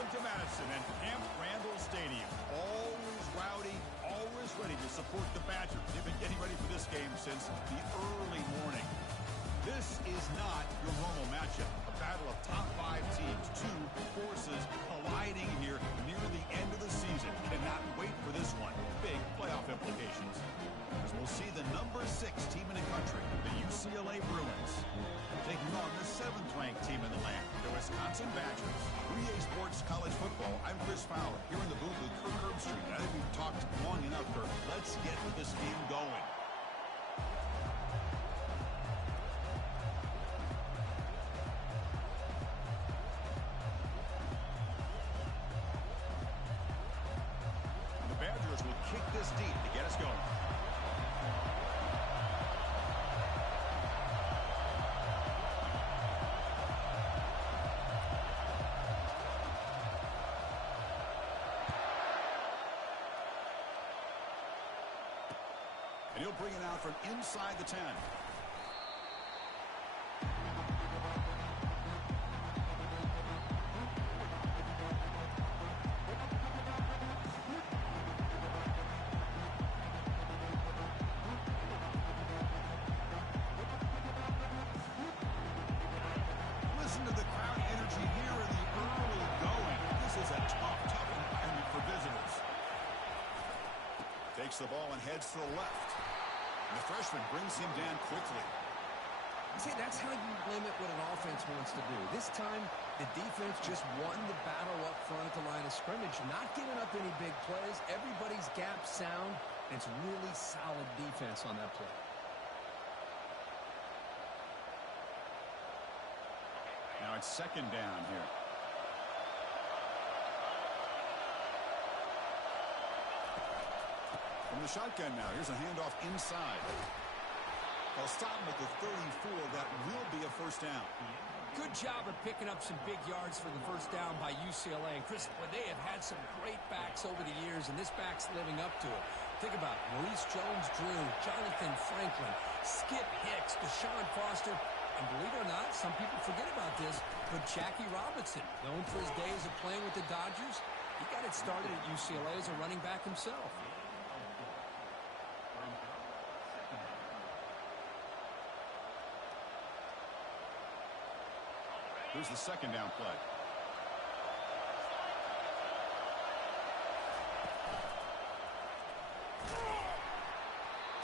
Welcome to Madison and Camp Randall Stadium. Always rowdy, always ready to support the Badgers. They've been getting ready for this game since the early morning. This is not your normal matchup. A battle of top 5 teams, 2 forces colliding here near the end of the season. Cannot wait for this one. Big playoff implications. As we'll see the number 6 team in the country, the UCLA Bruins, taking on the 7th-ranked team in the land, the Wisconsin Badgers. 3A Sports College Football. I'm Chris Fowler, here in the booth with Kirk Herbstreit. I think we've talked long enough, Kirk. Let's get this game going. Kick this deep to get us going. And he'll bring it out from inside the 10. Takes the ball and heads to the left. And the freshman brings him down quickly. See, that's how you limit what an offense wants to do. This time, the defense just won the battle up front at the line of scrimmage, not giving up any big plays. Everybody's gap sound, and it's really solid defense on that play. Now it's 2nd down here. From the shotgun now, here's a handoff inside. They'll stop him at the 34. That will be a first down. Good job of picking up some big yards for the first down by UCLA. And Chris, well, they have had some great backs over the years, and this back's living up to it. Think about it. Maurice Jones-Drew, Jonathan Franklin, Skip Hicks, Deshaun Foster, and believe it or not, some people forget about this, but Jackie Robinson, known for his days of playing with the Dodgers, he got it started at UCLA as a running back himself. Here's the 2nd down play.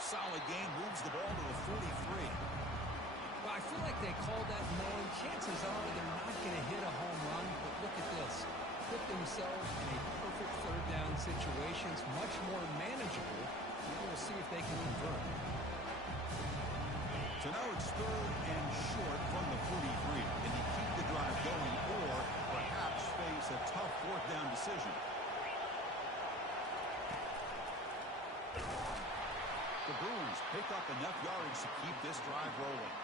Solid gain, moves the ball to the 43. Well, I feel like they called that knowing chances are they're not going to hit a home run, but look at this. Put themselves in a perfect 3rd down situation. It's much more manageable. We'll see if they can convert. So now it's 3rd and short from the 43. Can they keep the drive going or perhaps face a tough 4th down decision? The Bruins pick up enough yardage to keep this drive rolling.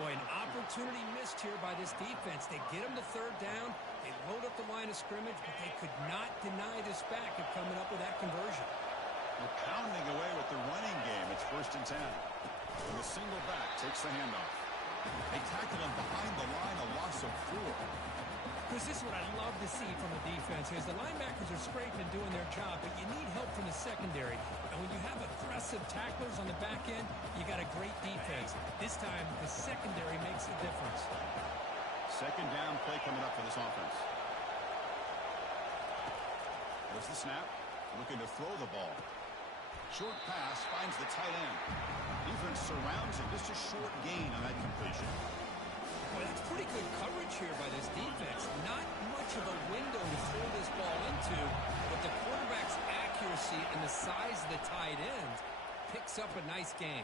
Boy, an opportunity missed here by this defense. They get them to 3rd down. They load up the line of scrimmage, but they could not deny this back of coming up with that conversion. We're pounding away with the running game. It's 1st and 10. And the single back takes the handoff. They tackle him behind the line, a loss of 4. Chris, this is what I love to see from the defense is the linebackers are scraping and doing their job, but you need help from the secondary. And when you have aggressive tacklers on the back end, you got a great defense. This time, the secondary makes the difference. 2nd down play coming up for this offense. There's the snap. Looking to throw the ball. Short pass finds the tight end. Defense surrounds him. Just a short gain on that completion. Boy, that's pretty good coverage here by this defense. Not much of a window to throw this ball into, but the quarterback's accuracy and the size of the tight end picks up a nice game.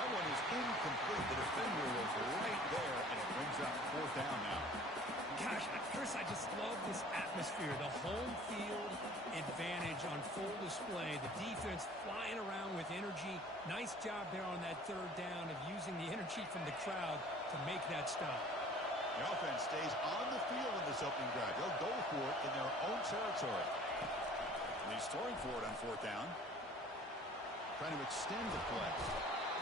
That one is incomplete. The defender was right there, and it brings up 4th down now. Gosh, Chris, I just love this atmosphere. The home field advantage on full display. The defense flying around with energy. Nice job there on that 3rd down of using the energy from the crowd to make that stop. The offense stays on the field in this opening drive. They'll go for it in their own territory. And he's throwing for it on 4th down. Trying to extend the play.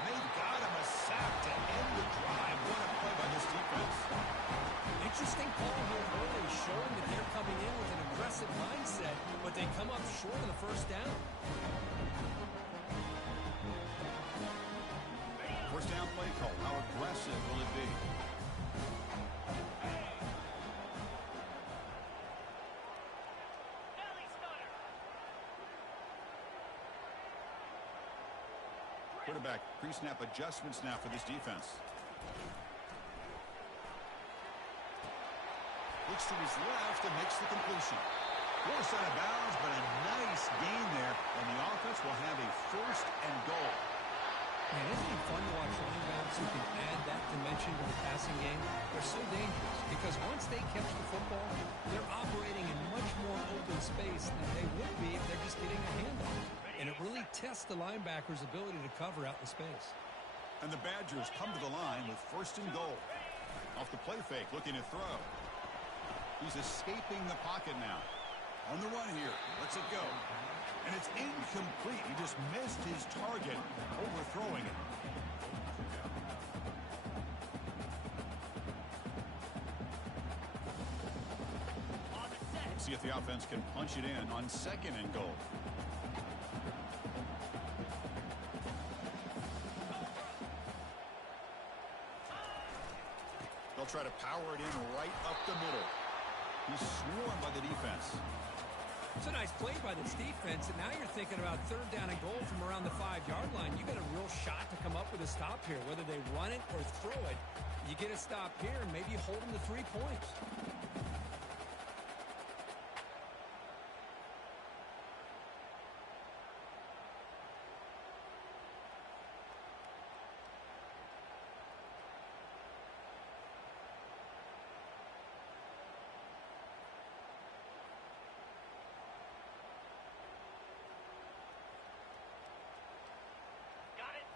They got him a sack to end the drive. What a play by this defense. Interesting call here early, showing that they're coming in with an aggressive mindset, but they come up short of the first down. First down play call. How aggressive will it be? Quarterback pre-snap adjustments now for this defense. Looks to his left and makes the completion. Forced out of bounds, but a nice gain there, and the offense will have a first and goal. Man, isn't it fun to watch running backs who can add that dimension to the passing game? They're so dangerous because once they catch the football, they're operating in much more open space than they would be if they're just getting a handoff. And it really tests the linebacker's ability to cover out the space. And the Badgers come to the line with first and goal. Off the play fake, looking to throw. He's escaping the pocket now. On the run here. Lets it go. And it's incomplete. He just missed his target, overthrowing it. Let's see if the offense can punch it in on second and goal. They'll try to power it in right up the middle. He's swarmed by the defense. It's a nice play by this defense, and now you're thinking about third down and goal from around the 5-yard line. You got a real shot to come up with a stop here. Whether they run it or throw it, you get a stop here and maybe hold them to 3 points.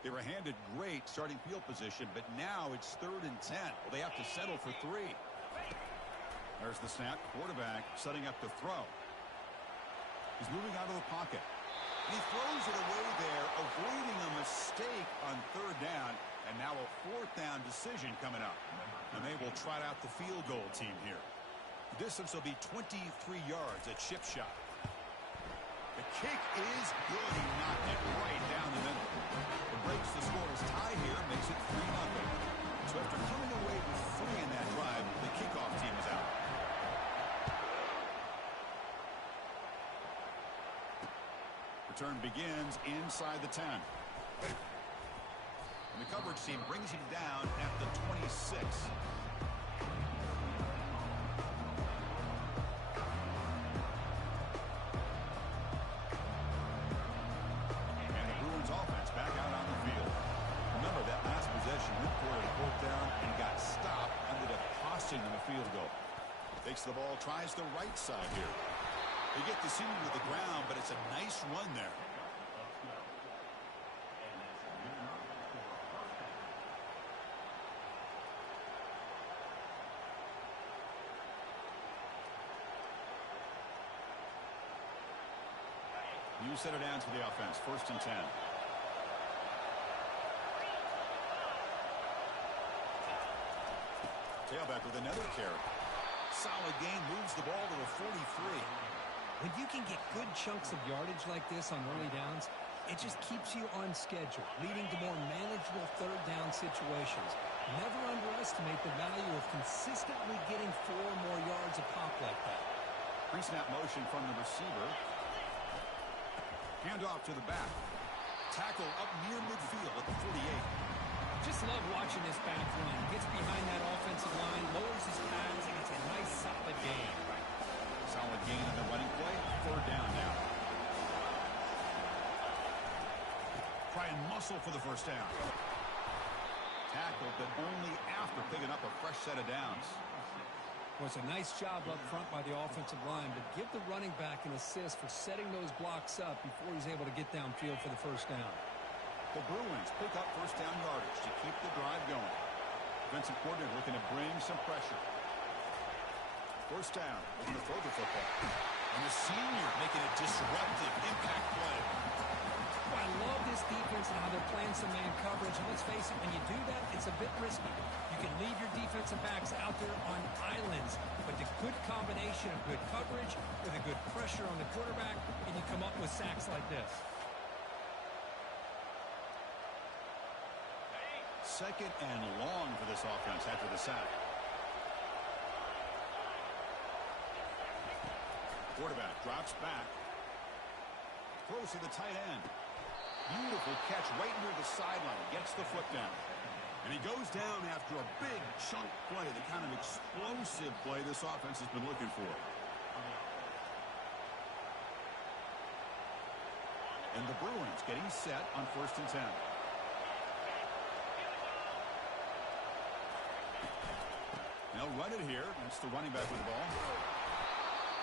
They were handed great starting field position, but now it's 3rd and 10. Well, they have to settle for 3. There's the snap. Quarterback setting up to throw. He's moving out of the pocket. He throws it away there, avoiding a mistake on 3rd down, and now a 4th down decision coming up. And they will trot out the field goal team here. The distance will be 23 yards, a chip shot. The kick is good. He knocked it right down the middle. It breaks the scoreless tie here, makes it 3-0. So after coming away with 3 in that drive, the kickoff team is out. Return begins inside the 10. And the coverage team brings him down at the 26. Takes the ball, tries the right side here. They get the senior to the ground, but it's a nice run there. You set it down to the offense. 1st and 10. Tailback with another carry. Solid gain, moves the ball to a 43. When you can get good chunks of yardage like this on early downs, it just keeps you on schedule, leading to more manageable 3rd down situations. Never underestimate the value of consistently getting 4 more yards a pop like that. Pre-snap motion from the receiver. Handoff to the back. Tackle up near midfield at the 48. Just love watching this back run. Gets behind that offensive line, lowers his pads, and it's a nice, solid gain. Solid gain on the running play. 3rd down now. Try and muscle for the first down. Tackled, but only after picking up a fresh set of downs. Well, it's a nice job up front by the offensive line, but give the running back an assist for setting those blocks up before he's able to get downfield for the first down. The Bruins pick up first down yardage to keep the drive going. Defensive coordinator looking to bring some pressure. First down, looking to throw the football. And the senior making a disruptive impact play. Well, I love this defense and how they're playing some man coverage. And let's face it, when you do that, it's a bit risky. You can leave your defensive backs out there on islands, but the good combination of good coverage with a good pressure on the quarterback, and you come up with sacks like this. Second and long for this offense after the sack. Quarterback drops back. Throws to the tight end. Beautiful catch right near the sideline. Gets the foot down. And he goes down after a big chunk play, the kind of explosive play this offense has been looking for. And the Bruins getting set on 1st and 10. They'll run it here. That's the running back with the ball.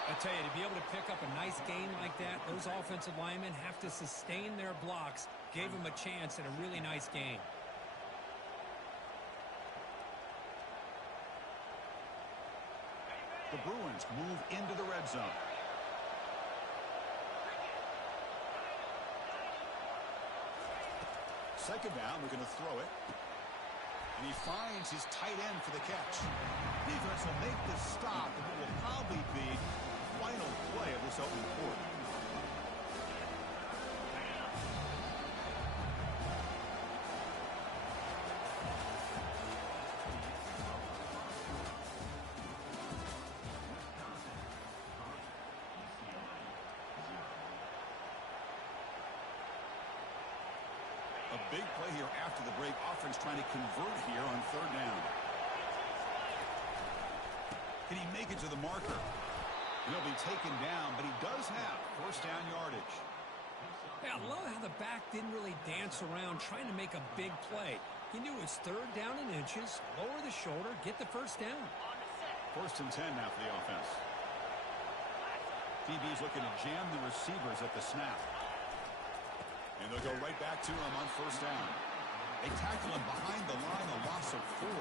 I tell you, to be able to pick up a nice gain like that, those offensive linemen have to sustain their blocks. Gave them a chance at a really nice gain. The Bruins move into the red zone. Second down, we're going to throw it. And he finds his tight end for the catch. Defense will make the stop, and it will probably be the final play of this opening quarter. A big play here after the break. Offense trying to convert here on 3rd down. Can he make it to the marker? He'll be taken down, but he does have 1st down yardage. Yeah, I love how the back didn't really dance around trying to make a big play. He knew it's 3rd down in inches, lower the shoulder, get the 1st down. 1st and 10 now for the offense. DB's looking to jam the receivers at the snap. And they'll go right back to him on 1st down. They tackle him behind the line, a loss of 4.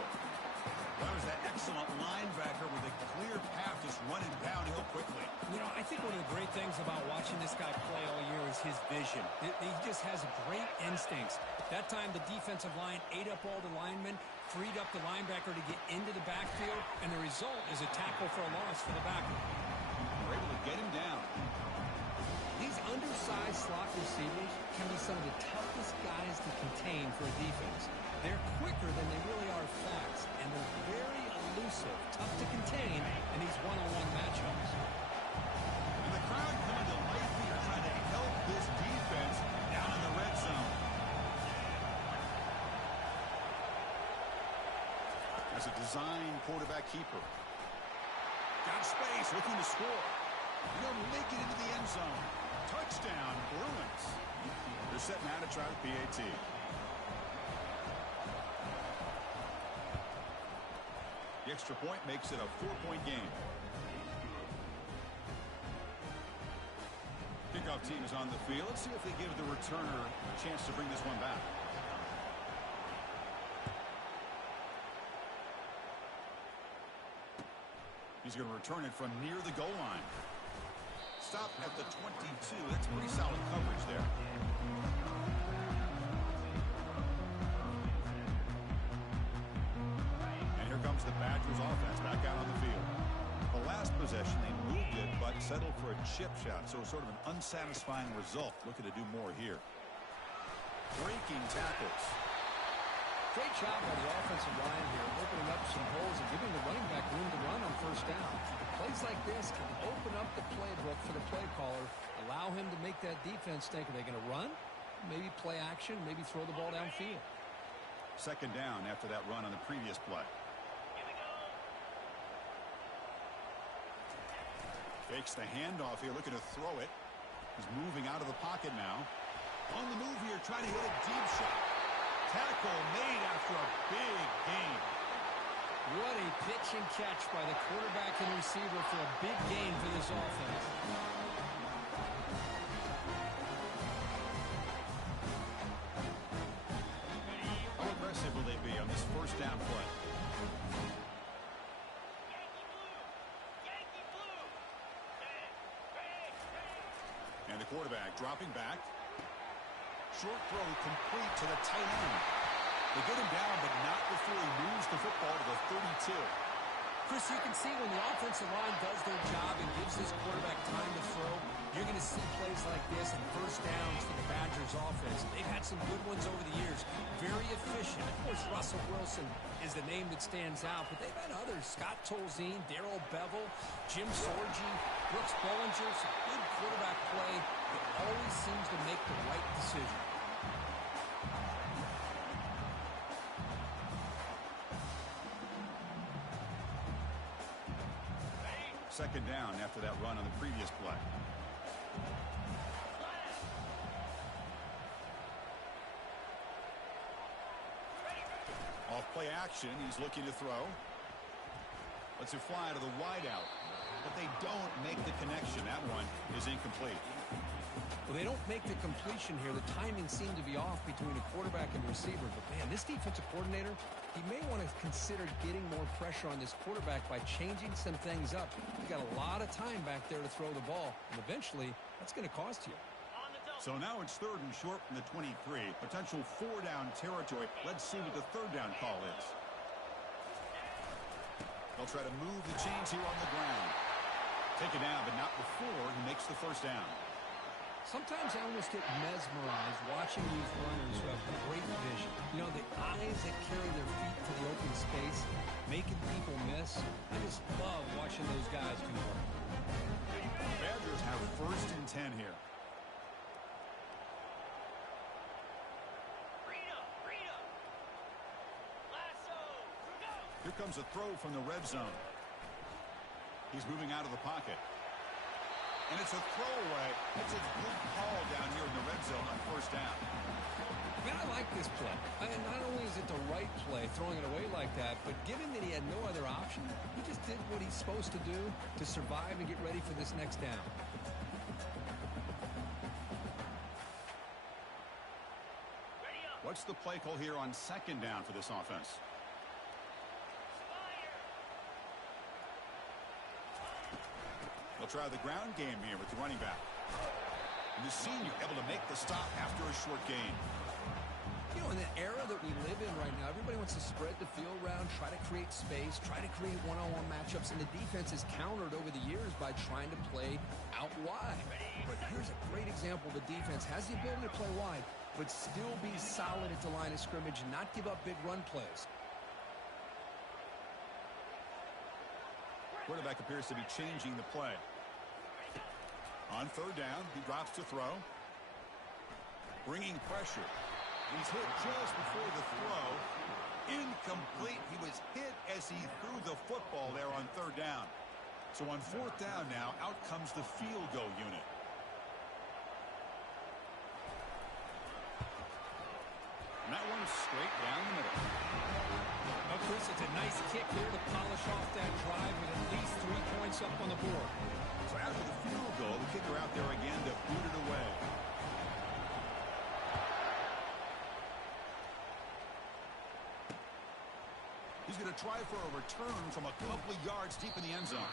That was that excellent linebacker with a clear path just running downhill quickly. You know, I think one of the great things about watching this guy play all year is his vision. He just has great instincts. That time the defensive line ate up all the linemen, freed up the linebacker to get into the backfield, and the result is a tackle for a loss for the backer. We're able to get him down. These undersized slot receivers can be some of the toughest guys to contain for a defense. They're quicker than they really are fast, and they're very elusive, tough to contain in these one-on-one matchups. And the crowd coming to life here, trying to help this defense down in the red zone. As a design quarterback keeper. Got space, looking to score. He'll make it into the end zone. Touchdown, Bruins. They're set now to try the PAT. The extra point makes it a 4-point game. Kickoff team is on the field. Let's see if they give the returner a chance to bring this one back. He's going to return it from near the goal line. Stop at the 22. That's pretty solid coverage there. And here comes the Badgers offense back out on the field. The last possession, they moved it, but settled for a chip shot. So sort of an unsatisfying result. Looking to do more here. Breaking tackles. Great job by the offensive line here, opening up some holes and giving the running back room to run on 1st down. Plays like this can open up the playbook for the play caller, allow him to make that defense think, are they going to run? Maybe play action, maybe throw the ball downfield. 2nd down after that run on the previous play. Fakes the handoff here, looking to throw it. He's moving out of the pocket now. On the move here, trying to hit a deep shot. Tackle made after a big gain. What a pitch and catch by the quarterback and receiver for a big gain for this offense. How aggressive will they be on this 1st down play? And the quarterback dropping back. short throw complete to the tight end. They get him down, but not before he moves the football to the 32. Chris, you can see when the offensive line does their job and gives this quarterback time to throw, you're going to see plays like this and first downs for the Badgers offense. They've had some good ones over the years. Very efficient. Of course, Russell Wilson is the name that stands out, but they've had others. Scott Tolzien, Darrell Bevel, Jim Sorgi, Brooks Bollinger. Some good quarterback play that always seems to make the right decision. Second down after that run on the previous play. Off play action, he's looking to throw. Lets it fly to the wideout, but they don't make the connection. That one is incomplete. Well, they don't make the completion here. The timing seemed to be off between a quarterback and receiver. But, man, this defensive coordinator, he may want to consider getting more pressure on this quarterback by changing some things up. He's got a lot of time back there to throw the ball, and eventually that's going to cost you. So now it's third and short from the 23. Potential four-down territory. Let's see what the third down call is. They'll try to move the chains here on the ground. Take it down, but not before he makes the first down. Sometimes I almost get mesmerized watching these runners who have great vision. You know, the eyes that carry their feet to the open space, making people miss. I just love watching those guys do work. Badgers have first and 10 here. Here comes a throw from the red zone. He's moving out of the pocket. And it's a throwaway. That's a good call down here in the red zone on first down. Man, I like this play. And not only is it the right play, throwing it away like that, but given that he had no other option, he just did what he's supposed to do to survive and get ready for this next down. What's the play call here on second down for this offense? They'll try the ground game here with the running back. And the senior able to make the stop after a short gain. You know, in the era that we live in right now, everybody wants to spread the field around, try to create space, try to create one-on-one matchups, and the defense is countered over the years by trying to play out wide. But here's a great example. The defense has the ability to play wide, but still be solid at the line of scrimmage and not give up big run plays. Quarterback appears to be changing the play. On third down, he drops to throw. Bringing pressure. He's hit just before the throw. Incomplete. He was hit as he threw the football there on third down. So on fourth down now, out comes the field goal unit. And that one's straight down the middle. Well, Chris, it's a nice kick here to polish off that drive with at least 3 points up on the board. So after the field goal, the kicker out there again to boot it away. He's going to try for a return from a couple of yards deep in the end zone.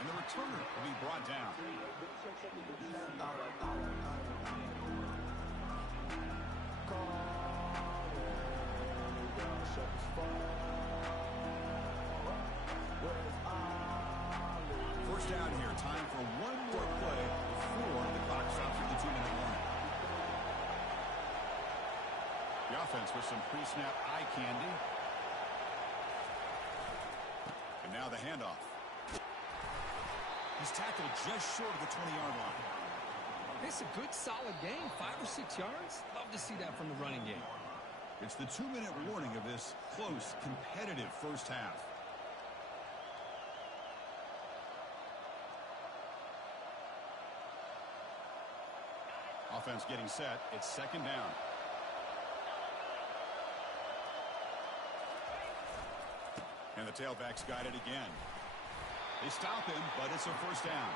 And the returner will be brought down. First down here. Time for one more play before the clock stops at the 2-minute warning. The offense with some pre-snap eye candy. And now the handoff. He's tackled just short of the 20-yard line. It's a good, solid game. 5 or 6 yards. Love to see that from the running game. It's the 2-minute warning of this close, competitive first half. Offense getting set. It's second down. And the tailback's got it again. They stop him, but it's a first down.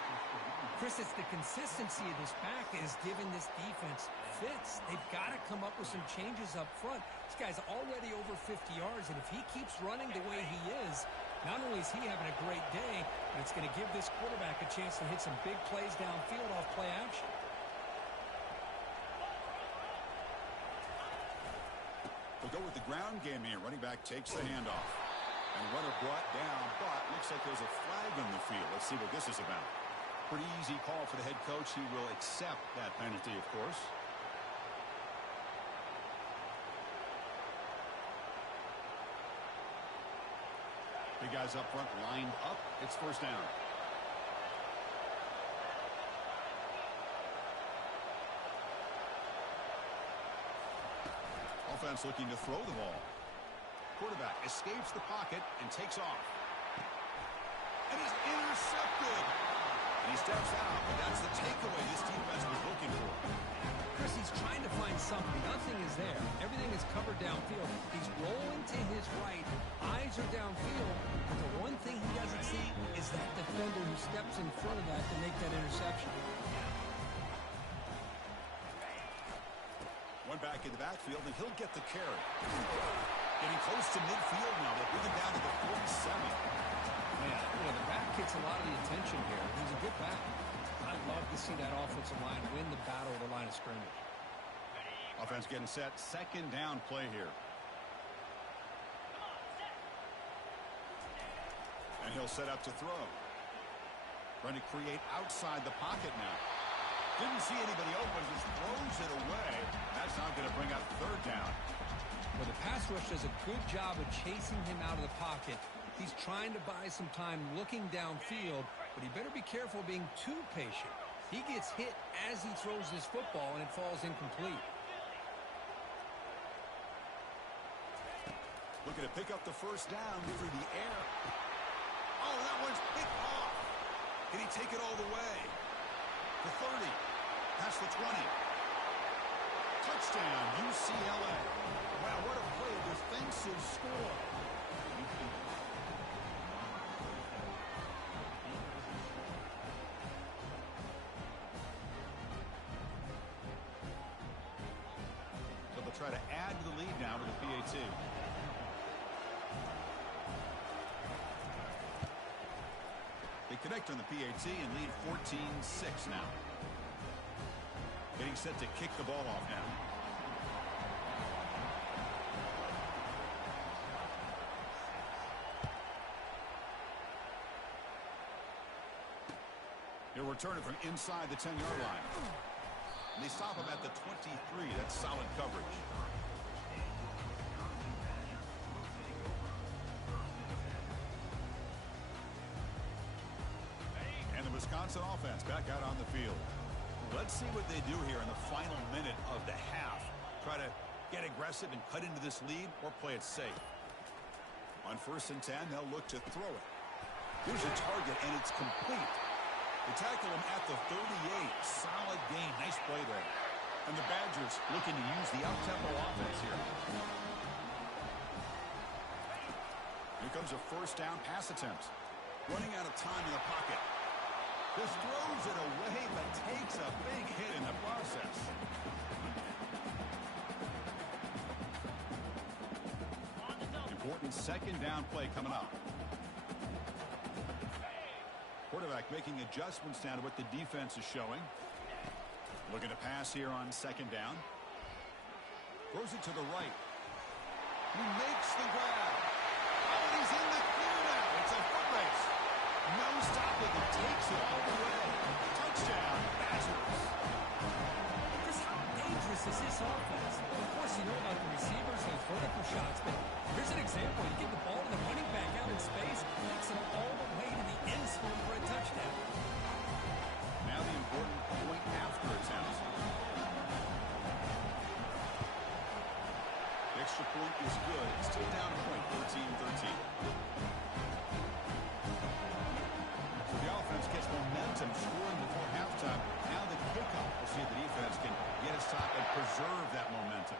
Chris, it's the consistency of this back that is giving this defense fits. They've got to come up with some changes up front. This guy's already over 50 yards, and if he keeps running the way he is, not only is he having a great day, but it's going to give this quarterback a chance to hit some big plays downfield off play action. go with the ground game here. Running back takes the handoff. And runner brought down, but looks like there's a flag on the field. Let's see what this is about. Pretty easy call for the head coach. He will accept that penalty, of course. Big guys up front lined up. It's first down. Offense looking to throw the ball. Quarterback escapes the pocket and takes off. And he's intercepted. And he steps out, but that's the takeaway this defense was looking for. Chris, he's trying to find something. Nothing is there. Everything is covered downfield. He's rolling to his right. Eyes are downfield. But the one thing he doesn't see is that defender who steps in front of that to make that interception. One back in the backfield, and he'll get the carry. Getting close to midfield now. They'll bring him down to the 47. Man, the back gets a lot of the attention here. He's a good back. I'd love to see that offensive line win the battle of the line of scrimmage. Offense getting set. Second down play here. And he'll set up to throw. Trying to create outside the pocket now. Didn't see anybody open, just throws it away. That's not going to bring up third down. Well, the pass rush does a good job of chasing him out of the pocket. He's trying to buy some time looking downfield, but he better be careful being too patient. He gets hit as he throws his football, and it falls incomplete. Looking to pick up the first down through the air. Oh, that one's picked off. Can he take it all the way? The 30. Past the 20. Touchdown, UCLA. Wow, what a play. Defensive score. So they'll try to add to the lead now with the PAT. They connect on the PAT and lead 14-6 now. Getting set to kick the ball off now. He'll return it from inside the 10-yard line. And they stop him at the 23. That's solid coverage. And the Wisconsin offense back out on the field. Let's see what they do here in the final minute of the half. Try to get aggressive and cut into this lead or play it safe. On 1st and 10, they'll look to throw it. Here's a target, and it's complete. They tackle him at the 38. Solid gain. Nice play there. And the Badgers looking to use the up-tempo offense here. Here comes a first down pass attempt. Running out of time in the pocket. This throws it away, but takes a big hit in the process. Important second down play coming up. Quarterback making adjustments down to what the defense is showing. Looking to pass here on second down. Throws it to the right. He makes the grab. Oh, and he's in the clear now. It's a foot race. No stopping. It takes it all the way. Touchdown, Badgers. Just how dangerous is this offense? Of course, you know about the receivers, those vertical shots, but here's an example. You get the ball to the running back out in space, takes it all the way to the end zone for a touchdown. Now the important point after attempt. The extra point is good. It's still down a point, 13-13. So the offense gets momentum, scoring before halftime. Now the kickoff. We'll see if the defense can get a stop and preserve that momentum.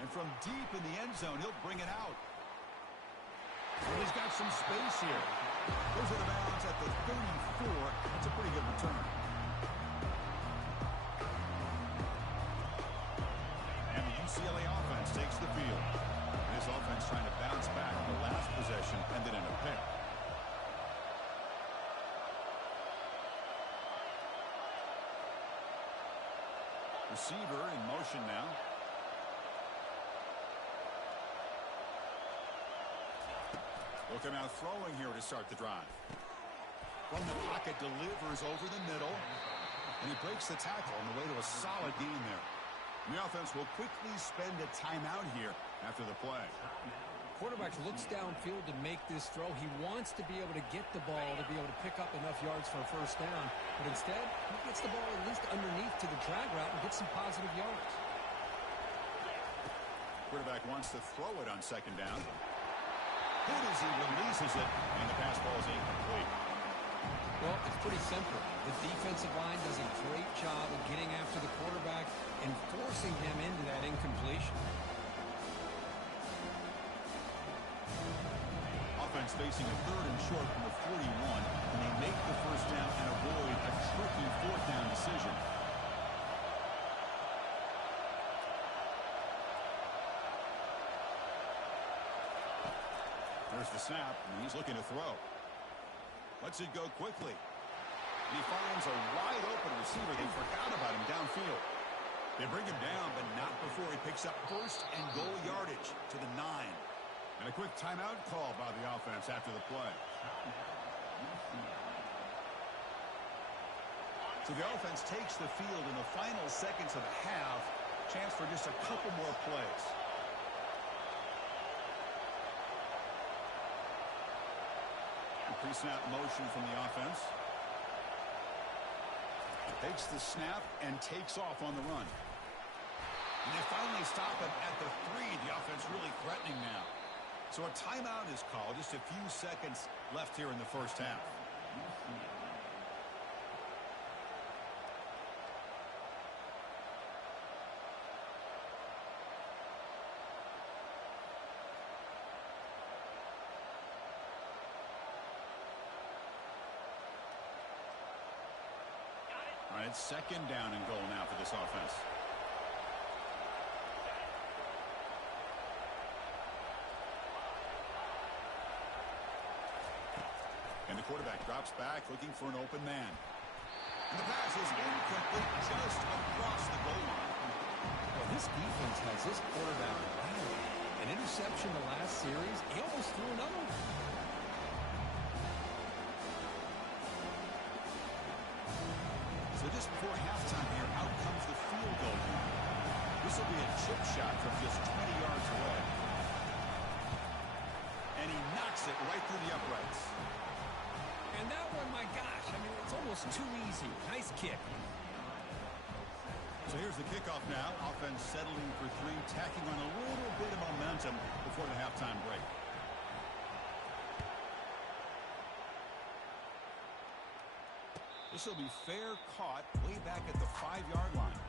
And from deep in the end zone, he'll bring it out. And he's got some space here. Goes to the bounds at the 34. That's a pretty good return. And the UCLA offense takes the field. And this offense trying to bounce back on the last possession and then in a pick. Receiver in motion now. Look him out throwing here to start the drive. From the pocket, delivers over the middle. And he breaks the tackle on the way to a solid gain there. And the offense will quickly spend a timeout here after the play. Quarterback looks downfield to make this throw. He wants to be able to get the ball to be able to pick up enough yards for a first down. But instead, he gets the ball at least underneath to the drag route and gets some positive yards. Quarterback wants to throw it on second down. Good as he releases it, and the pass ball is incomplete. Well, it's pretty simple. The defensive line does a great job of getting after the quarterback and forcing him into that incompletion. Offense facing a 3rd and short from the 41, and they make the first down and avoid a tricky 4th down decision. There's the snap, and he's looking to throw. Lets it go quickly. And he finds a wide open receiver. They forgot about him downfield. They bring him down, but not before he picks up first and goal yardage to the 9. And a quick timeout call by the offense after the play. So the offense takes the field in the final seconds of the half. Chance for just a couple more plays. Pre-snap motion from the offense. Takes the snap and takes off on the run. And they finally stop him at the 3. The offense really threatening now. So a timeout is called. Just a few seconds left here in the first half. All right, it's second down and goal now for this offense. And the quarterback drops back looking for an open man. And the pass is incomplete just across the goal line. Well, this defense has this quarterback rattled. An interception the last series. He almost threw another one. So just before halftime here, out comes the field goal. This will be a chip shot from just 20 yards away. And he knocks it right through the uprights. And that one, my gosh, I mean, it's almost too easy. Nice kick. So here's the kickoff now. Offense settling for 3, tacking on a little bit of momentum before the halftime break. This will be fair caught way back at the 5-yard line.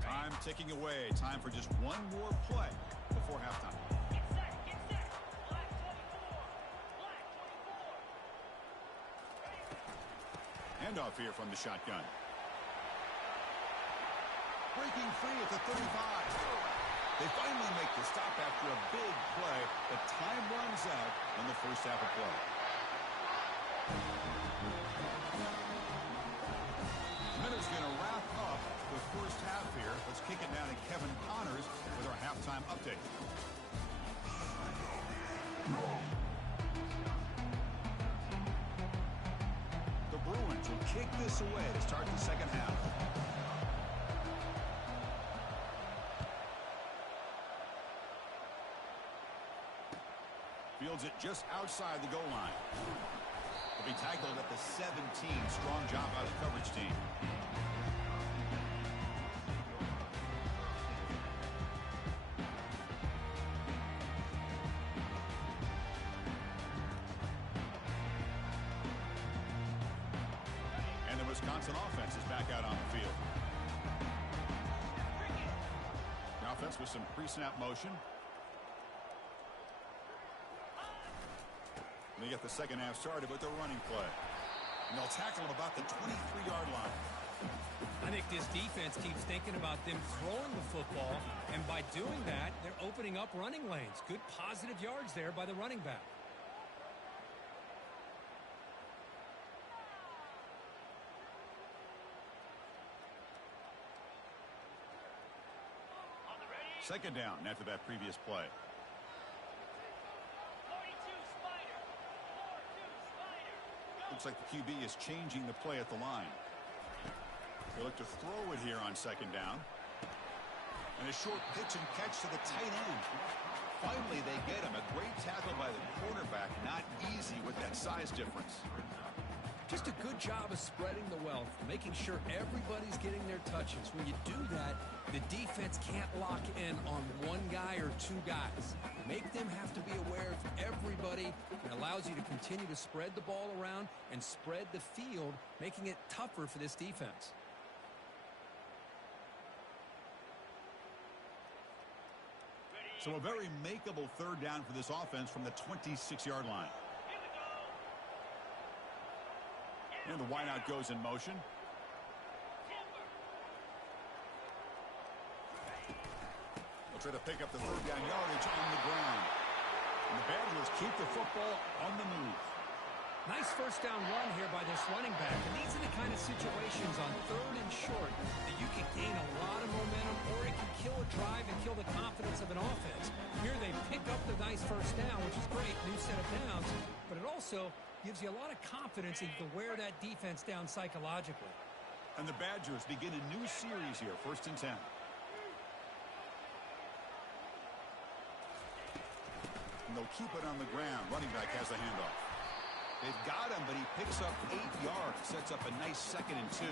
Time ticking away. Time for just one more play before halftime. Get set. Black 24. Handoff here from the shotgun. Breaking free at the 35. They finally make the stop after a big play, but time runs out in the first half of play. Minute's going to wrap up the first half here. Let's kick it down to Kevin Connors with our halftime update. The Bruins will kick this away to start the second half. Fields it just outside the goal line. He'll be tackled at the 17. Strong job by the coverage team. And the Wisconsin offense is back out on the field. The offense with some pre-snap motion. They get the second half started with the running play. And they'll tackle him about the 23-yard line. I think this defense keeps thinking about them throwing the football, and by doing that, they're opening up running lanes. Good positive yards there by the running back. Second down after that previous play. 42 Spider. 42 Spider. Go. Looks like the QB is changing the play at the line. They look to throw it here on second down. And a short pitch and catch to the tight end. Finally, they get him. A great tackle by the quarterback. Not easy with that size difference. Just a good job of spreading the wealth, making sure everybody's getting their touches. When you do that, the defense can't lock in on one guy or two guys. Make them have to be aware of everybody. It allows you to continue to spread the ball around and spread the field, making it tougher for this defense. So a very makeable third down for this offense from the 26-yard line. Here we go. And the wideout goes in motion. Timber. They'll try to pick up the third down yardage on the ground. And the Badgers keep the football on the move. Nice first down run here by this running back. And these are the kind of situations on third and short that you can gain a lot of momentum, or it can kill a drive and kill the confidence of an offense. Here they pick up the nice first down, which is great, new set of downs, but it also gives you a lot of confidence that you can wear that defense down psychologically. And the Badgers begin a new series here, 1st and 10. And they'll keep it on the ground. Running back has the handoff. They've got him, but he picks up 8 yards. Sets up a nice 2nd and 2.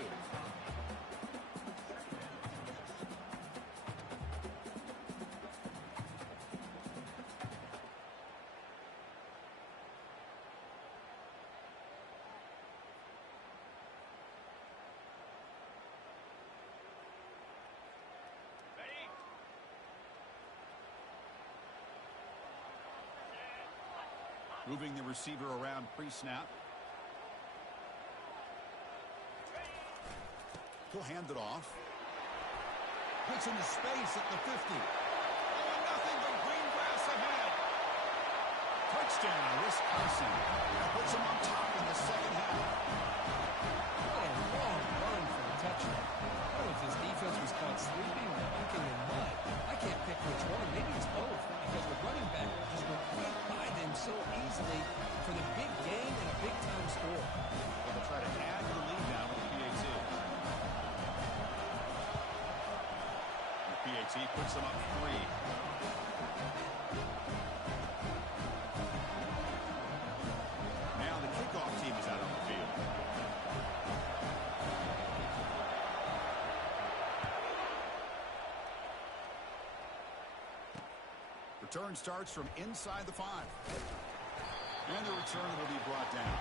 Ready? Moving the receiver around pre-snap. He'll hand it off. Puts into space at the 50. Oh, nothing but green grass ahead. Touchdown, Wisconsin. That puts them on top in the second half. What a long run for the touchdown. I don't know if this defense was caught sleeping or walking in mud. I can't pick which one. Maybe it's both, because the running back just went right by them so easily for the big gain and a big-time score. Well, they'll try to add the lead now with the PAT. The PAT puts them up 3. Now the kickoff team is out on the field. Return starts from inside the 5. And the return will be brought down.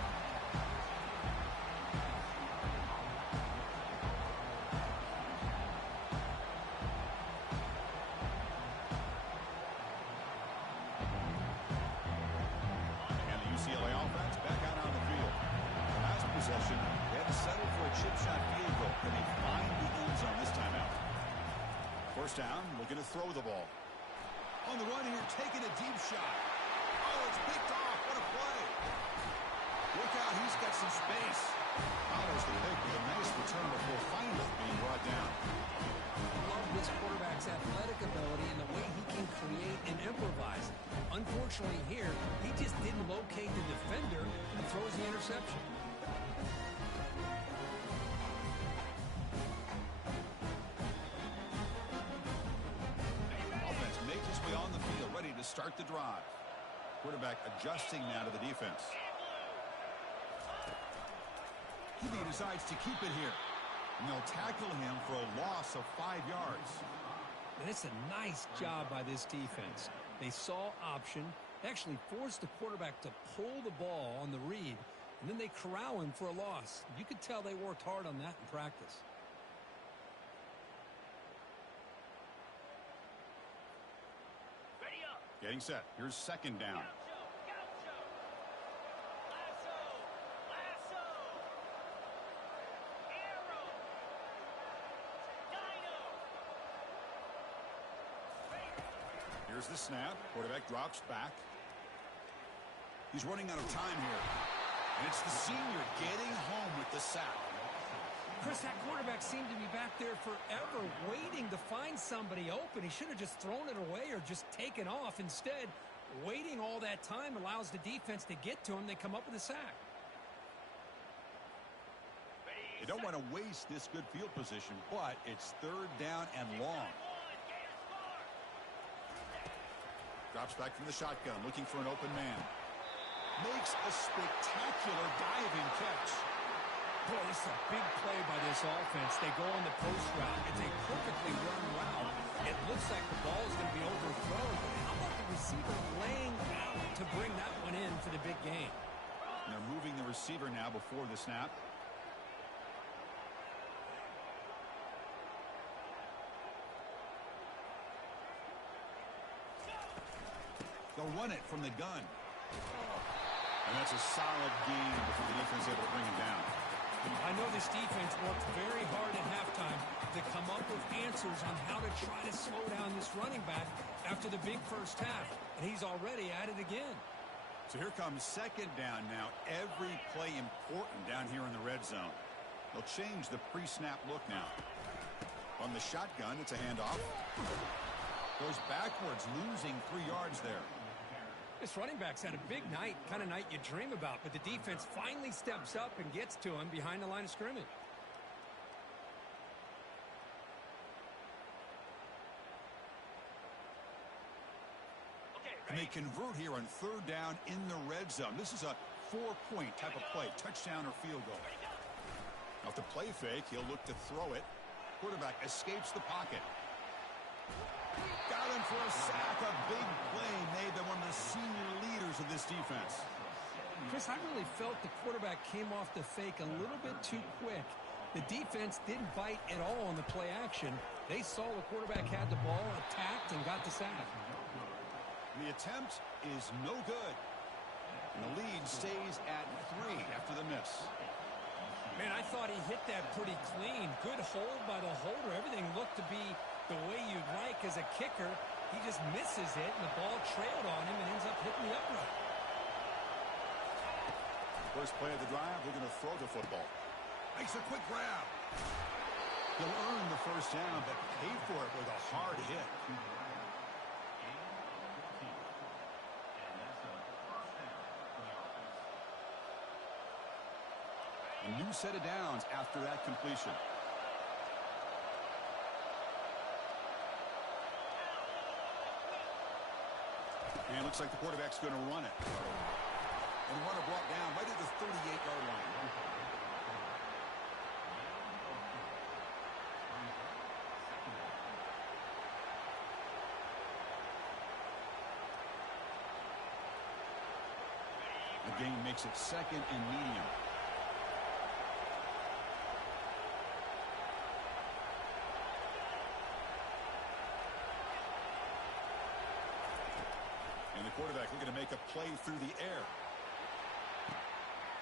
And the UCLA offense back out on the field. Last possession, they had to settle for a chip shot field goal. And they find the end zone this time out. First down, looking to throw the ball. On the run here, taking a deep shot. Oh, it's picked off. What a play. Look out, he's got some space. Follows the pick with a nice return before finally being brought down. I love this quarterback's athletic ability and the way he can create and improvise. Unfortunately here, he just didn't locate the defender and throws the interception. Offense makes its way on the field, ready to start the drive. Quarterback adjusting now to the defense. He decides to keep it here. And they'll tackle him for a loss of 5 yards. And it's a nice job by this defense. They saw option, actually forced the quarterback to pull the ball on the read, and then they corral him for a loss. You could tell they worked hard on that in practice. Ready up. Getting set. Here's second down. Gaucho. Gaucho. Lasso. Lasso. Arrow. Here's the snap. Quarterback drops back. He's running out of time here. And it's the senior getting home with the sack. Chris, that quarterback seemed to be back there forever waiting to find somebody open. He should have just thrown it away or just taken off. Instead, waiting all that time allows the defense to get to him. They come up with a sack. They don't want to waste this good field position, but it's third down and long. Drops back from the shotgun, looking for an open man. Makes a spectacular diving catch. Boy, this is a big play by this offense. They go on the post route. It's a perfectly run route. It looks like the ball is going to be overthrown, but how about the receiver laying out to bring that one in for the big game? And they're moving the receiver now before the snap. They'll run it from the gun. And that's a solid gain before the defense able to bring him down. I know this defense worked very hard at halftime to come up with answers on how to try to slow down this running back after the big first half. And he's already at it again. So here comes second down now. Every play important down here in the red zone. They'll change the pre-snap look now. On the shotgun, it's a handoff. Goes backwards, losing 3 yards there. This running back's had a big night, kind of night you dream about, but the defense finally steps up and gets to him behind the line of scrimmage. And they convert here on third down in the red zone. This is a 4-point type of play, touchdown or field goal. Now, if the play fake, he'll look to throw it. Quarterback escapes the pocket. Got him for a sack. A big play made by one of the senior leaders of this defense. Chris, I really felt the quarterback came off the fake a little bit too quick. The defense didn't bite at all on the play action. They saw the quarterback had the ball, attacked, and got the sack. The attempt is no good. And the lead stays at 3 after the miss. Man, I thought he hit that pretty clean. Good hold by the holder. Everything looked to be the way you'd like as a kicker. He just misses it, and the ball trailed on him and ends up hitting the upright. First play of the drive, they're going to throw the football. Makes a quick grab. He'll earn the first down, but pay for it with a hard hit. A new set of downs after that completion. And it looks like the quarterback's going to run it. And runner brought down right at the 38-yard line. The game makes it second and medium. And the quarterback looking to make a play through the air.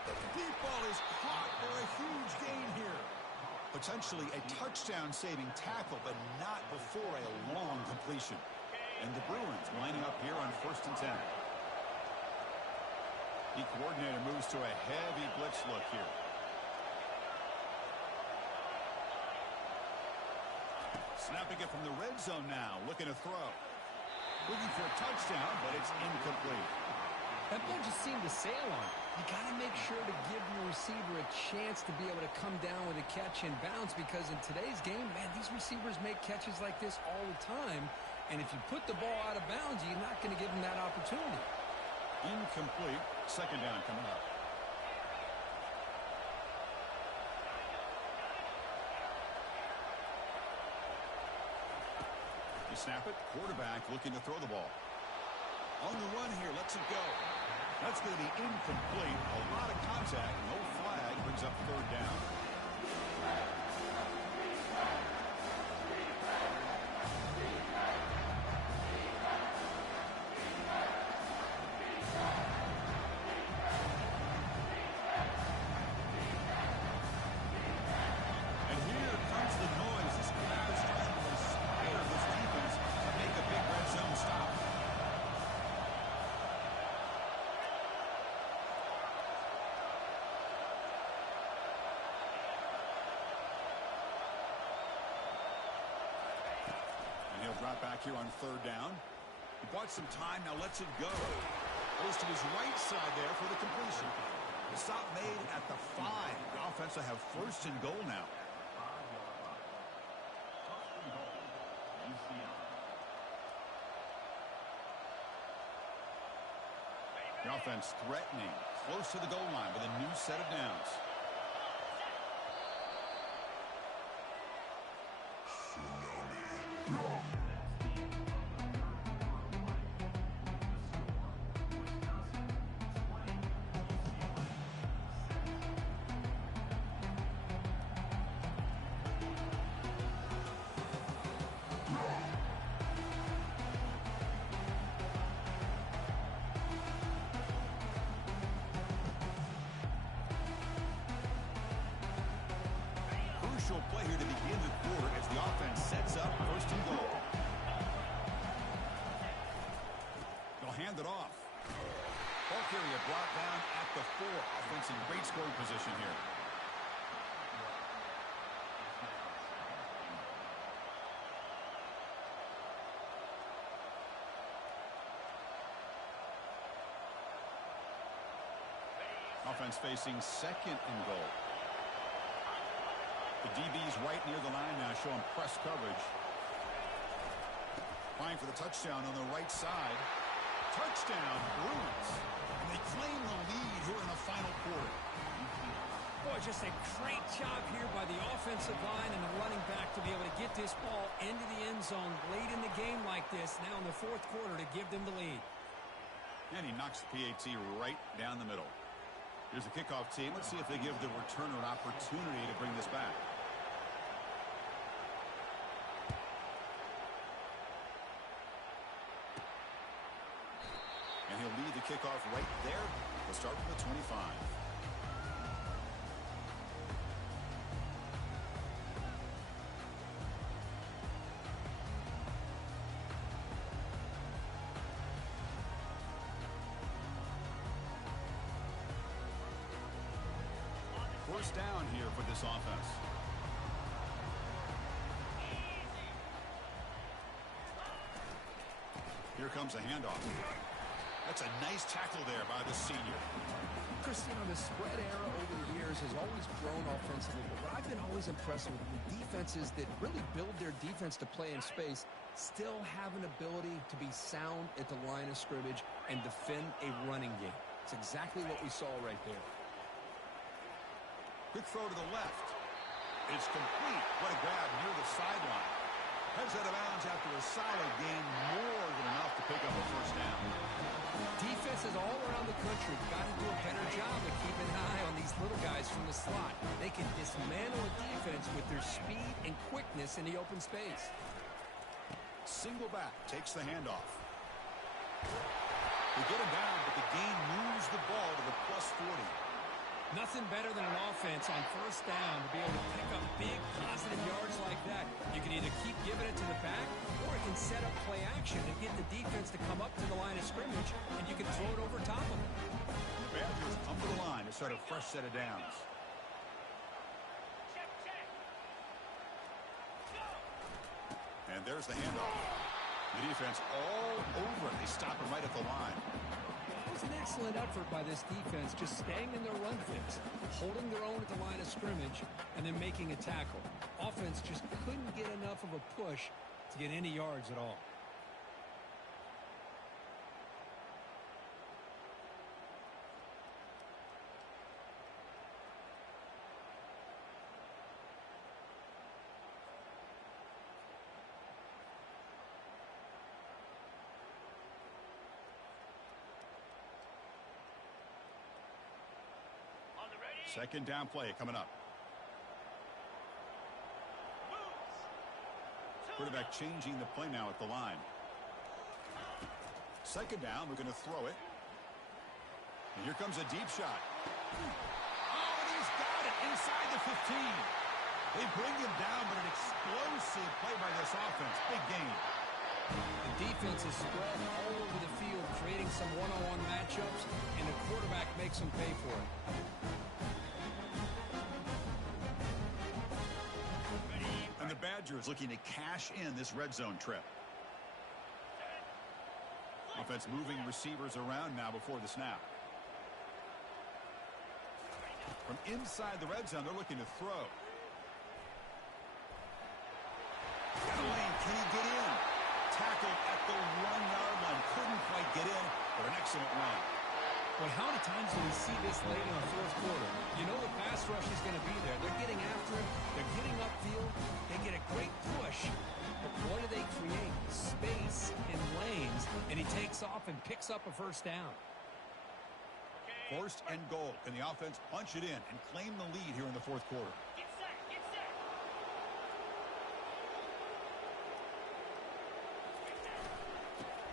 The deep ball is caught for a huge gain here. Potentially a touchdown-saving tackle, but not before a long completion. And the Bruins lining up here on 1st and 10. The coordinator moves to a heavy blitz look here. Snapping it from the red zone now, looking to throw. Looking for a touchdown, but it's incomplete. That ball just seemed to sail on. You got to make sure to give your receiver a chance to be able to come down with a catch and bounce, because in today's game, man, these receivers make catches like this all the time. And if you put the ball out of bounds, you're not going to give them that opportunity. Incomplete. Second down coming up. You snap it. Quarterback looking to throw the ball. On the run here. Lets it go. That's going to be incomplete. A lot of contact. No flag. Brings up third down. And here comes the noise. This crowd is trying to inspire this defense to make a big red zone stop. back here on third down. He bought some time, now lets it go. Goes to his right side there for the completion. The stop made at the 5. The offense will have first and goal now. The offense threatening, close to the goal line with a new set of downs. Play here to begin the quarter as the offense sets up first and goal. They'll hand it off. Ball carrier brought down at the 4. Offense in great scoring position here. Offense facing second and goal. The DB's right near the line now, showing press coverage. Vying for the touchdown on the right side. Touchdown, Bruins. And they claim the lead here in the final quarter. Boy, just a great job here by the offensive line and the running back to be able to get this ball into the end zone late in the game like this, now in the fourth quarter, to give them the lead. And he knocks the PAT right down the middle. Here's the kickoff team. Let's see if they give the returner an opportunity to bring this back. And he'll lead the kickoff right there. We'll start from the 25. First down here for this offense. Here comes a handoff. That's a nice tackle there by the senior. Chris, the spread era over the years has always grown offensively, but what I've been always impressed with defenses that really build their defense to play in space still have an ability to be sound at the line of scrimmage and defend a running game. It's exactly what we saw right there. Quick throw to the left. It's complete. What a grab near the sideline. Heads out of bounds after a solid game, more than enough to pick up a first down. Defenses all around the country got to do a better job of keeping an eye on these little guys from the slot. They can dismantle a defense with their speed and quickness in the open space. Single back takes the handoff. They get him down, but the gain moves the ball to the +40. Nothing better than an offense on first down to be able to pick up big positive yards like that. You can either keep giving it to the back, or it can set up play action and get the defense to come up to the line of scrimmage, and you can throw it over top of them. The Badgers come to the line to start a fresh set of downs. Check, check. Go. And there's the handoff. The defense all over it. They stop him right at the line. It was an excellent effort by this defense, just staying in their run fix, holding their own at the line of scrimmage, and then making a tackle. Offense just couldn't get enough of a push to get any yards at all. On the ready. Second down play coming up. Quarterback changing the play now at the line. Second down, we're going to throw it. And here comes a deep shot. Oh, and he's got it inside the 15. They bring him down, but an explosive play by this offense. Big gain. The defense is spread all over the field, creating some one-on-one matchups, and the quarterback makes them pay for it. And the Badgers looking to cash in this red zone trip. Offense moving receivers around now before the snap. From inside the red zone, they're looking to throw. Got a lane. Can he get in? Tackled at the 1-yard line. Couldn't quite get in, but an excellent run. Well, how many times do we see this late in the fourth quarter? You know the pass rush is going to be there. They're getting after him. They're getting upfield. They get a great push. But boy, do they create space in lanes, and he takes off and picks up a first down. First and goal. Can the offense punch it in and claim the lead here in the fourth quarter? Get set, get set.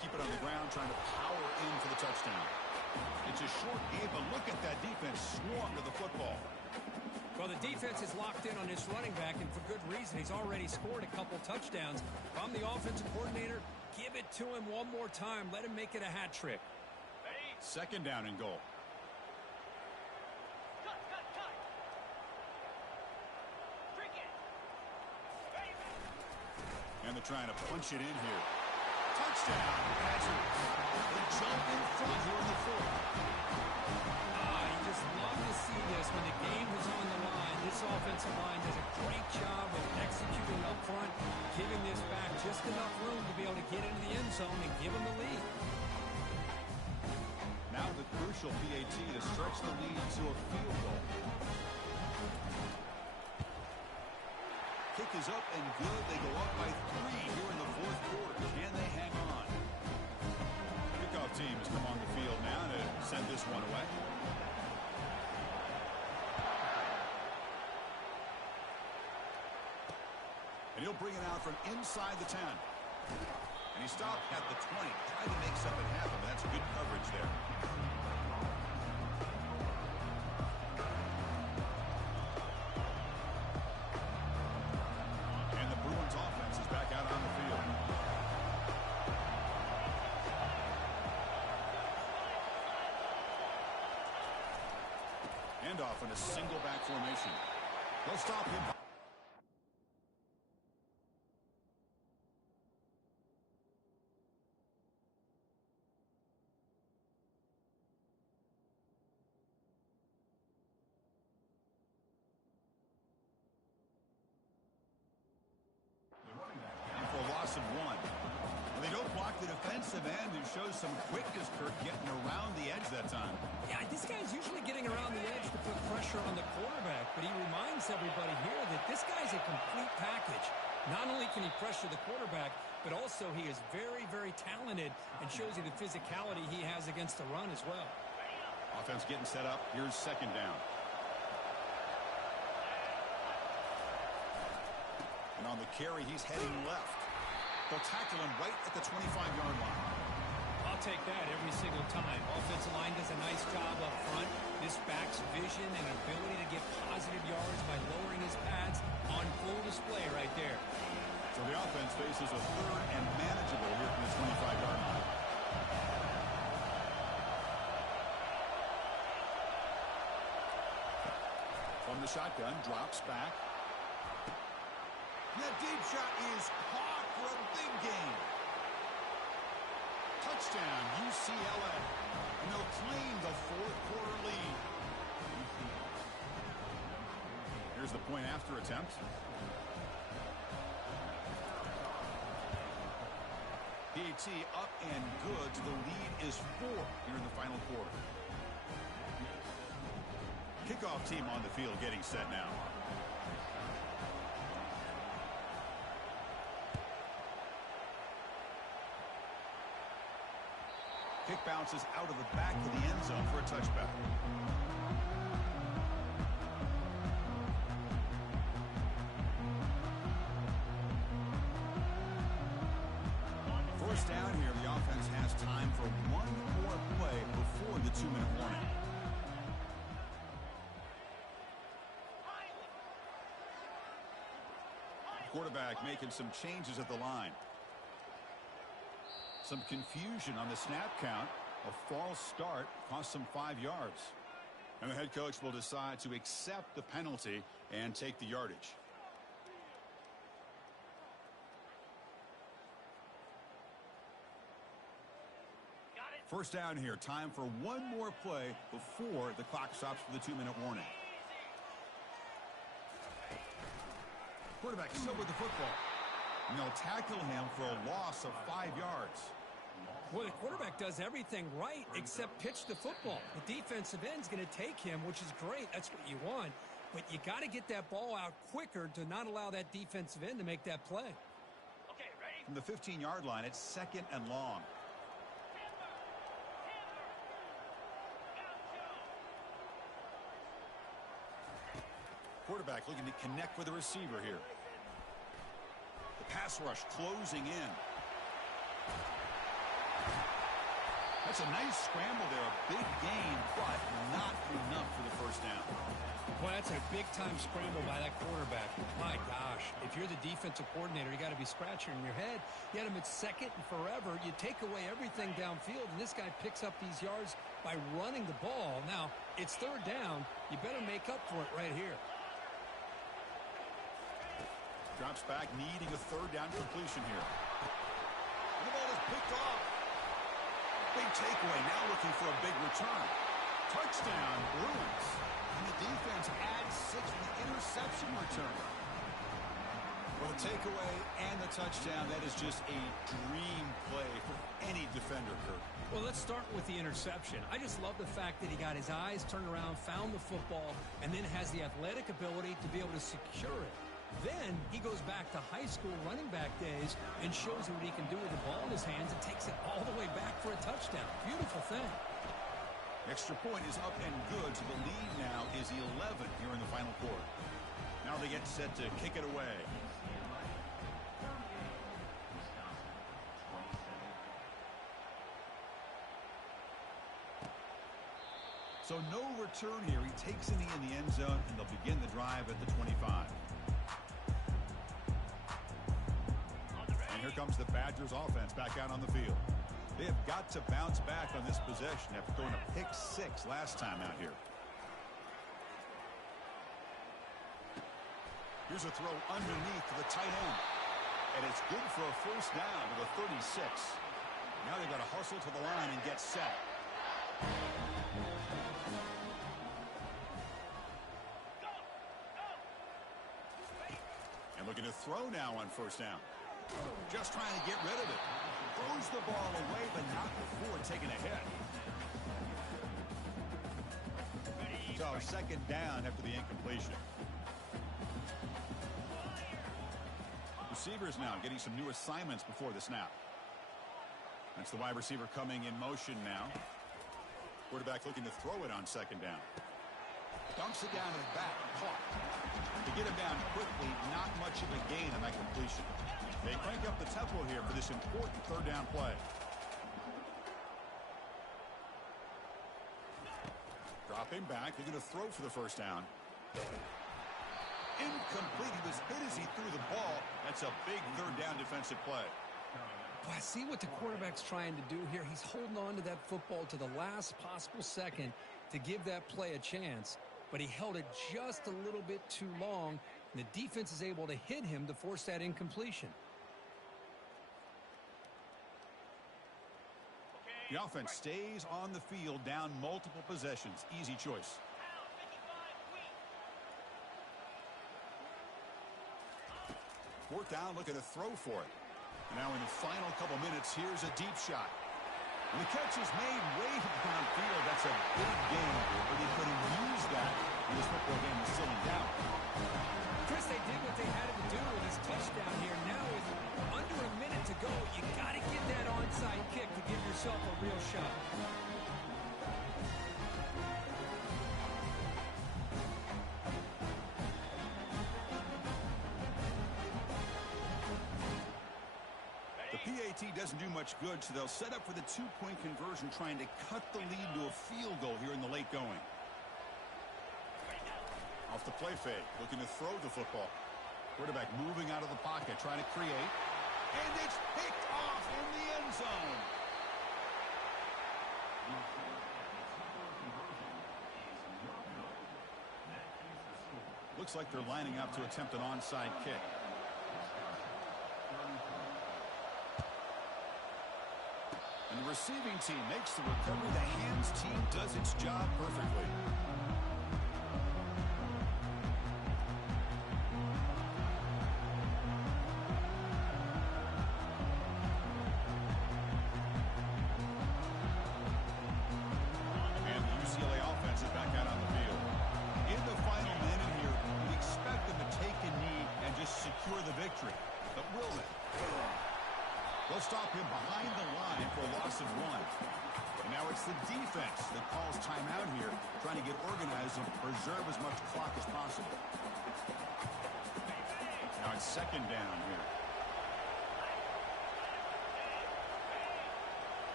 Keep it on the ground, trying to power in for the touchdown. It's a short game, but look at that defense swarm to the football. Well, the defense is locked in on this running back, and for good reason. He's already scored a couple touchdowns. If I'm the offensive coordinator, give it to him one more time. Let him make it a hat trick. Ready? Second down and goal. Cut, cut, cut. Trick it. Ready? And they're trying to punch it in here. Touchdown, Badgers. They jump in front here in the fourth. You just love to see this when the game is on the line. This offensive line does a great job of executing up front, giving this back just enough room to be able to get into the end zone and give them the lead. Now the crucial PAT to stretch the lead to a field goal. Kick is up and good. They go up by 3 here in the fourth quarter. Can they hang on? Kickoff team has come on the field now to send this one away. And he'll bring it out from inside the 10. And he stopped at the 20. Tried to make something happen, but that's good coverage there. And the Bruins offense is back out on the field. Handoff in a single back formation. They'll stop him. And for a loss of 1. Well, they don't block the defensive end, who shows some quickness, Kirk, getting around the edge that time. Yeah, this guy's usually getting around the edge to put pressure on the quarterback, but he reminds everybody here that this guy's a complete package. Not only can he pressure the quarterback, but also he is very, very talented and shows you the physicality he has against the run as well. Offense getting set up. Here's second down. And on the carry, he's heading left. They'll tackle him right at the 25-yard line. I'll take that every single time. Offensive line does a nice job up front. This back's vision and ability to get positive yards by lowering his pads on full display right there. So the offense faces a third and manageable here from the 25-yard line. From the shotgun, drops back. That deep shot is caught for a big gain. Touchdown, UCLA. And they'll claim the fourth quarter lead. Here's the point after attempt. PAT up and good. So the lead is 4 here in the final quarter. Kickoff team on the field getting set now. Kick bounces out of the back of the end zone for a touchback. First down here, the offense has time for one more play before the 2-minute warning. Quarterback making some changes at the line. Some confusion on the snap count. A false start cost them 5 yards. And the head coach will decide to accept the penalty and take the yardage. First down here. Time for one more play before the clock stops for the 2-minute warning. Quarterback still with the football. And they'll tackle him for a loss of 5 yards. Well, the quarterback does everything right except pitch the football. The defensive end's going to take him, which is great. That's what you want. But you got to get that ball out quicker to not allow that defensive end to make that play. Okay, ready? From the 15-yard line, it's 2nd and long. Quarterback looking to connect with the receiver here. The pass rush closing in. That's a nice scramble there. A big gain, but not enough for the first down. Well, that's a big-time scramble by that quarterback. My gosh, if you're the defensive coordinator, you got to be scratching your head. You had him at 2nd and forever. You take away everything downfield, and this guy picks up these yards by running the ball. Now, it's 3rd down. You better make up for it right here. Drops back, needing a 3rd down completion here. And the ball is picked off. Big takeaway, now looking for a big return. Touchdown, Bruins. And the defense adds 6 with the interception return. Well, the takeaway and the touchdown, that is just a dream play for any defender, Kirk. Well, let's start with the interception. I just love the fact that he got his eyes turned around, found the football, and then has the athletic ability to be able to secure it. Then he goes back to high school running back days and shows what he can do with the ball in his hands and takes it all the way back for a touchdown. Beautiful thing. Extra point is up and good, so the lead now is 11 here in the final quarter. Now they get set to kick it away. So no return here. He takes it in the end zone, and they'll begin the drive at the 25. And here comes the Badgers offense back out on the field. They have got to bounce back on this possession after throwing a pick 6 last time out here. Here's a throw underneath to the tight end. And it's good for a first down to the 36. Now they've got to hustle to the line and get set. And looking to throw now on first down. Just trying to get rid of it. Throws the ball away, but not before taking a hit. So 2nd down after the incompletion. Receivers now getting some new assignments before the snap. That's the wide receiver coming in motion now. Quarterback looking to throw it on 2nd down. Dumps it down to the back. Caught. To get him down quickly, not much of a gain on that completion. They crank up the tempo here for this important 3rd down play. Dropping back. They're going to throw for the first down. Incomplete. He was hit as he threw the ball. That's a big 3rd down defensive play. Well, I see what the quarterback's trying to do here. He's holding on to that football to the last possible second to give that play a chance. But he held it just a little bit too long, and the defense is able to hit him to force that incompletion. The offense stays on the field, down multiple possessions. Easy choice. 4th down, looking to throw for it. And now in the final couple minutes, here's a deep shot. And the catch is made way downfield. That's a big gain, but he couldn't use that when this football game was still in doubt. Chris, they did what they had to do with this touchdown here. Now with under a minute to go, you got to get that onside kick to give yourself a real shot. The PAT doesn't do much good, so they'll set up for the 2-point conversion, trying to cut the lead to a field goal here in the late going. Off the play fake, looking to throw the football. Quarterback moving out of the pocket, trying to create. And it's picked off in the end zone. Looks like they're lining up to attempt an onside kick. And the receiving team makes the recovery. The hands team does its job perfectly. And the UCLA offense is back out on the field. In the final minute here, we expect them to take a knee and just secure the victory. But will they? They'll stop him behind the line for a loss of 1. And now it's the defense that calls timeout here, trying to get organized and preserve as much clock as possible. Now it's second down here.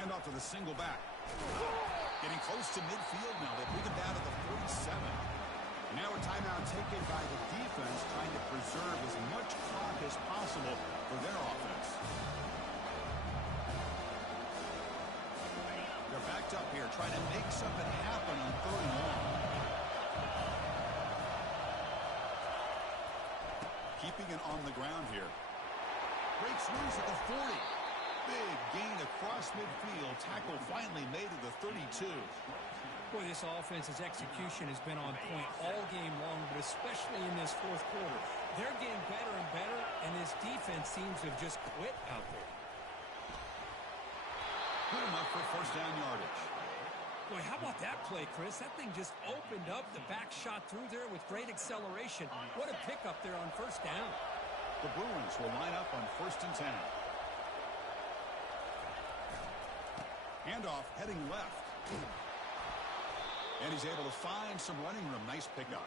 Hand off to the single back. Getting close to midfield now. They bring him down to the 47. Now a timeout taken by the defense, trying to preserve as much clock as possible for their offense. They're backed up here, trying to make something happen on 3rd and long. Keeping it on the ground here. Breaks loose at the 40. Big gain across midfield. Tackle finally made at the 32. Boy, this offense's execution has been on point all game long, but especially in this 4th quarter. They're getting better and better, and this defense seems to have just quit out there. Good enough for 1st down yardage. Boy, how about that play, Chris? That thing just opened up. The back shot through there with great acceleration. What a pickup there on 1st down. The Bruins will line up on 1st and 10. Handoff heading left. And he's able to find some running room. Nice pickup.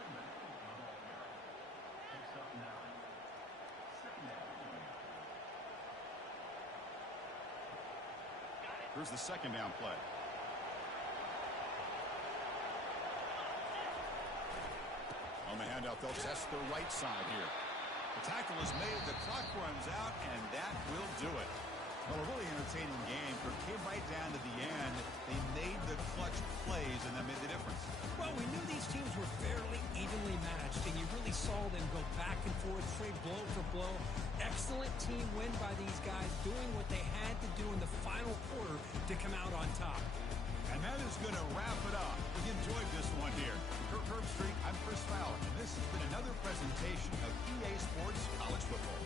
Here's the 2nd down play. On the handoff, they'll test the right side here. The tackle is made, the clock runs out, and that will do it. Well, a really entertaining game. It came right down to the end. They made the clutch plays, and that made the difference. Well, we knew these teams were fairly evenly matched, and you really saw them go back and forth, trade blow for blow. Excellent team win by these guys, doing what they had to do in the final quarter to come out on top. And that is going to wrap it up. We enjoyed this one here. For Kirk Herbstreit, I'm Chris Fowler, and this has been another presentation of EA Sports College Football.